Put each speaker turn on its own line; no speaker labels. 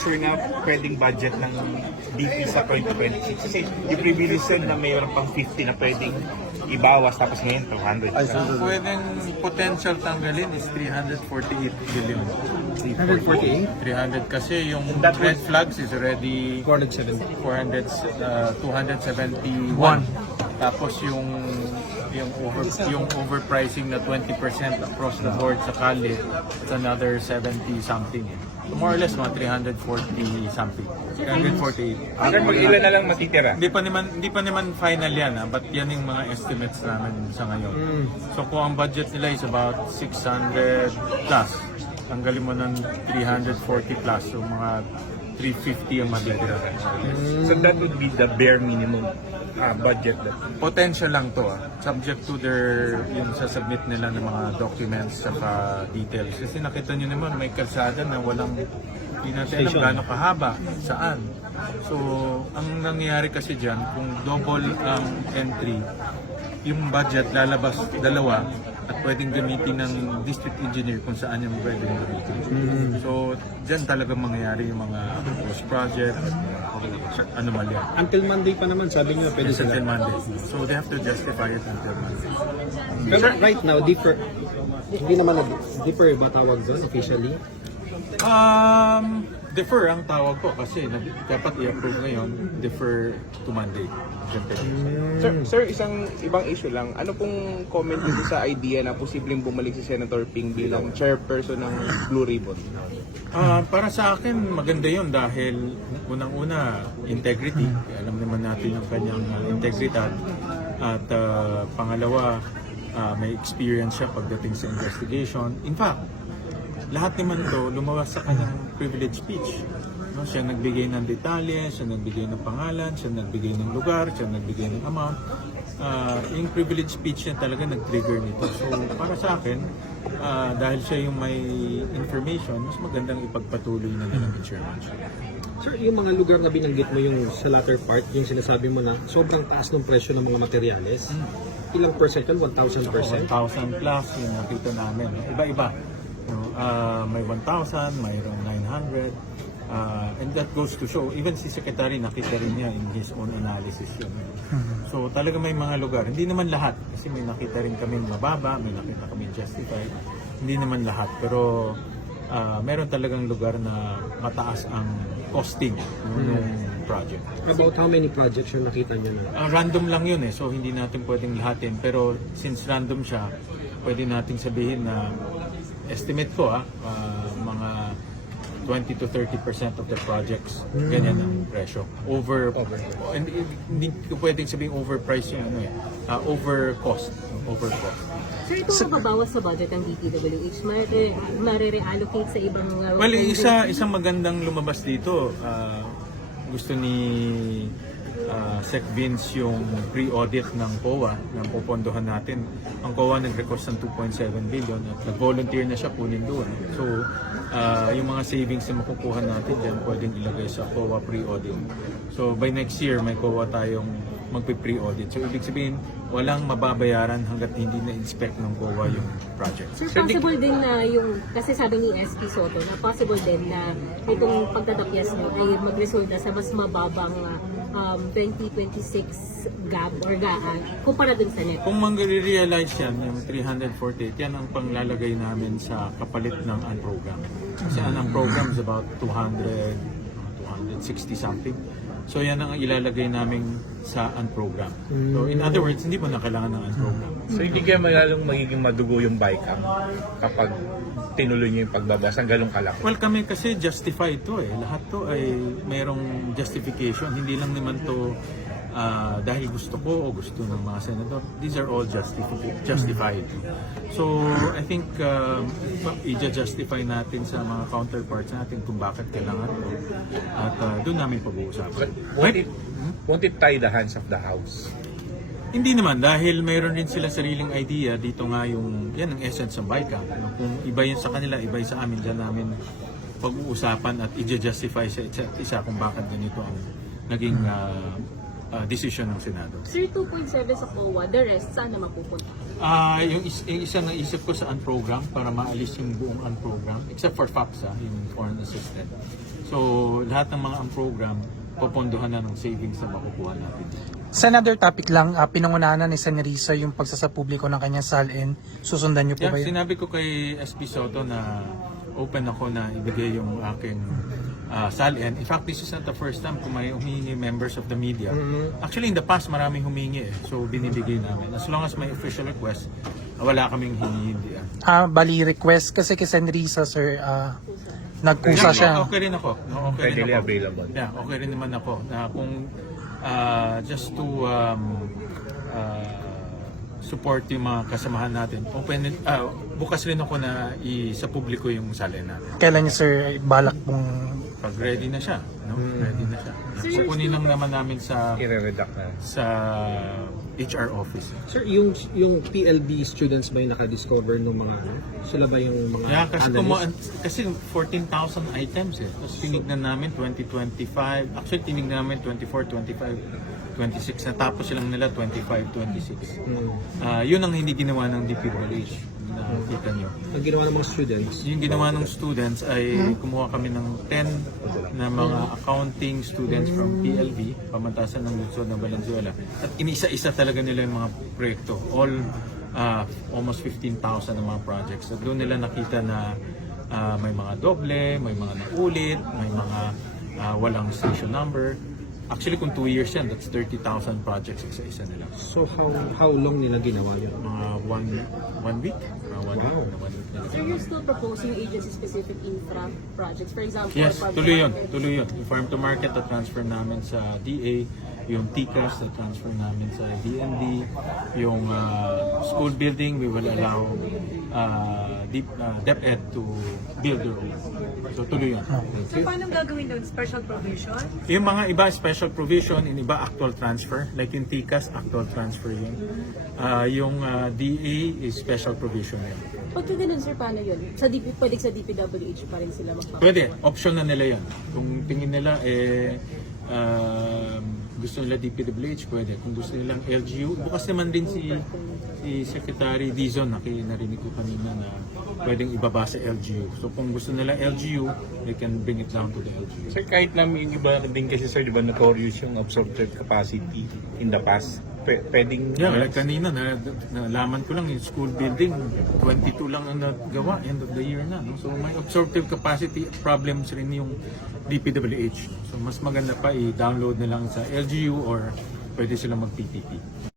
Sure na pwedeng budget ng DP sa 2026 kasi yung previous year na mayroon pang 50 na pwedeng ibawas tapos ngayon 200.
Pwedeng potential tanggalin is 348 billion.
348?
300 kasi yung
That
red
was-
flags is already 271. Tapos yung overpricing na 20% across the board sa Cali, it's another 70 something. So more or less mga 340 something. 348.
Sir, mag-ilan na lang matitira?
Hindi pa naman final yan, but yan yung mga estimates namin sa ngayon. So kung ang budget nila is about 600 plus, tanggalin mo ng 340 plus, so mga 350 ang matitira.
So that would be the bare minimum budget.
Potential lang to, subject to their yung sasubmit nila ng mga documents saka details. Kasi nakita nyo naman may kalsada na walang hindi natin alam gaano kahaba, saan. So, ang nangyayari kasi dyan, kung double ang entry, yung budget lalabas dalawa at pwedeng gamitin ng district engineer kung saan yung pwedeng gamitin. So, dyan talaga mangyayari yung mga proposed project, anomalya.
Until Monday pa naman, sabi niyo pwede
Until
sila.
Monday. So, they have to justify it until Monday.
Pero right now, hindi naman differ ba tawag doon officially?
Defer ang tawag ko kasi dapat i-approve ngayon, defer to Monday. Siyempre.
Sir, isang ibang issue lang. Ano pong comment dito sa idea na posibleng bumalik si Senator Ping bilang chairperson ng Blue Ribbon?
Para sa akin, maganda yon dahil unang-una, integrity. Alam naman natin ang kanyang integridad. At pangalawa, may experience siya pagdating sa investigation. In fact, lahat naman to lumawas sa kanyang privilege speech. No, siya nagbigay ng detalye, siya nagbigay ng pangalan, siya nagbigay ng lugar, siya nagbigay ng amount. Yung privilege speech niya talaga nag-trigger nito. So para sa akin, dahil siya yung may information, mas magandang ipagpatuloy na nilang chairman siya.
Sir, yung mga lugar na binanggit mo yung sa latter part, yung sinasabi mo na sobrang taas ng presyo ng mga materyales, ilang percent yun? 1,000%?
1,000 plus yung nakita namin. No? Iba-iba. No? May 1,000, mayroong 900. And that goes to show, even si Secretary nakita rin niya in his own analysis yun. So talaga may mga lugar, hindi naman lahat, kasi may nakita rin kami mababa, may nakita kami justified, hindi naman lahat, pero meron talagang lugar na mataas ang costing ng project.
About how many projects yung nakita niyo na?
Random lang yun so hindi natin pwedeng lahatin, pero since random siya, pwede nating sabihin na estimate ko mga 20 to 30% of the projects ganyan ang presyo. And hindi ko pwedeng sabihin overprice yung over cost.
Sir, ito mababawas sa budget ng DPWH, mare-reallocate sa ibang...
Well, isang magandang lumabas dito, gusto ni Sec Vince yung pre-audit ng COA na pupondohan natin. Ang COA nag-request ng 2.7 billion at nag-volunteer na siya kunin doon. So, yung mga savings na makukuha natin dyan, pwedeng ilagay sa COA pre-audit. So, by next year, may COA tayong magpe-pre-audit. So, ibig sabihin, walang mababayaran hanggat hindi na-inspect ng COA yung project.
Sir, possible din na yung, kasi sabi ni SP Soto, na possible din na itong pagtatapyas mo ay magresulta sa mas mababang 2026 gap or gaan kumpara dun sa net.
Kung mag-realize yan, yung 348, yan ang panglalagay namin sa kapalit ng unprogram. Kasi ang program is about 260 something. So yan ang ilalagay namin sa unprogram. So in other words, hindi mo na kailangan ng unprogram.
So hindi kaya malalong magiging madugo yung BICAM kapag tinuloy niyo yung pagbabas ang galong kalaki?
Well, kami kasi justified to Lahat to ay mayroong justification. Hindi lang naman to dahil gusto ko o gusto ng mga senador. These are all justified. So, I think i-justify natin sa mga counterparts natin kung bakit kailangan to. At doon namin pag-uusapan.
Won't it tie the hands of the House?
Hindi naman, dahil mayroon rin sila sariling idea. Dito nga yan ang essence ng BICAM. Kung iba yan sa kanila, iba sa amin, dyan namin pag-uusapan at i-justify sa isa't isa kung bakit ganito ang naging decision ng Senado.
Sir, 2.7 sa COA, the rest, saan na mapupunta?
Yung isa naisip ko sa unprogram para maalis yung buong unprogram, except for FAPSA, yung foreign assistant. So lahat ng mga ang program, popondohan na ng savings na makukuha natin.
Sa another topic lang, pinangunahan na ni Senrisa yung pagsasapubliko ng kanyang salin. Susundan niyo po
Yeah,
ba yun?
sinabi ko kay SP Soto na open ako na ibigay yung aking salin. In fact, this is not the first time kung may humingi members of the media. Actually, in the past, maraming humingi So, binibigay namin. As long as may official request, wala kaming hinihindian.
Bali request kasi kay Senrisa, sir, nagkusa siya.
Okay rin ako. No, okay rin
Readily
ako.
available.
Yeah, okay rin naman ako. Na kung just to support yung mga kasamahan natin, bukas rin ako na sa publiko yung salin natin.
Kailan niya, sir, balak pong...
Pag ready na siya, no? Ready na siya. Kukunin lang naman namin sa
I-redact na.
HR office.
Sir, yung PLB students ba yung nakadiscover ng mga sila ba yung mga
Yeah,
analysts?
kasi 14,000 items Tapos tinignan namin 2025, actually tinignan namin 24, 25, 26, natapos silang nila 25, 26. Yun ang hindi ginawa ng DPWH. Nakita nyo.
Ang ginawa ng mga students?
Yung ginawa ng students ay kumuha kami ng 10 na mga accounting students from PLB, pamantasan ng lungsod ng Valenzuela. At inisa-isa talaga nila yung mga proyekto. All almost 15,000 na mga projects. At doon nila nakita na may mga doble, may mga naulit, may mga walang station number. Actually, kung 2 years yan, that's 30,000 projects isa-isa nila.
So how long nila ginawa yun?
Mga one week? One week nila.
So you're still proposing agency-specific infra projects? For example,
Yes,
farm
tuloy
to
yun.
market.
Tuloy yun. Yung farm to market na transfer namin sa DA, yung TCAS na transfer namin sa DND, yung school building, we will allow DepEd to build their own. So tuloy yun.
So paano gagawin doon? Special provision?
Yung mga iba special provision, yung iba actual transfer. Like yung TCAS, actual transfer yun. Yung DA is special provision yun.
Pagka ganun, sir, paano yun? Pwede sa DPWH pa rin sila magpapagawa?
Pwede, option na nila yan. Kung tingin nila gusto nila DPWH, pwede. Kung gusto nilang LGU, bukas naman din si Secretary Dizon, narinig ko kanina na pwedeng ibaba sa LGU. So kung gusto nila LGU, they can bring it down to the LGU.
Sir, kahit namin yung iba din kasi sir, di ba notorious yung absorptive capacity in the past? Pwedeng...
Yeah, like kanina, nalaman ko lang yung school building, 22 lang ang nagawa, end of the year na. No? So may absorptive capacity problems rin yung DPWH. So mas maganda pa i-download na lang sa LGU or pwede silang mag-PPP.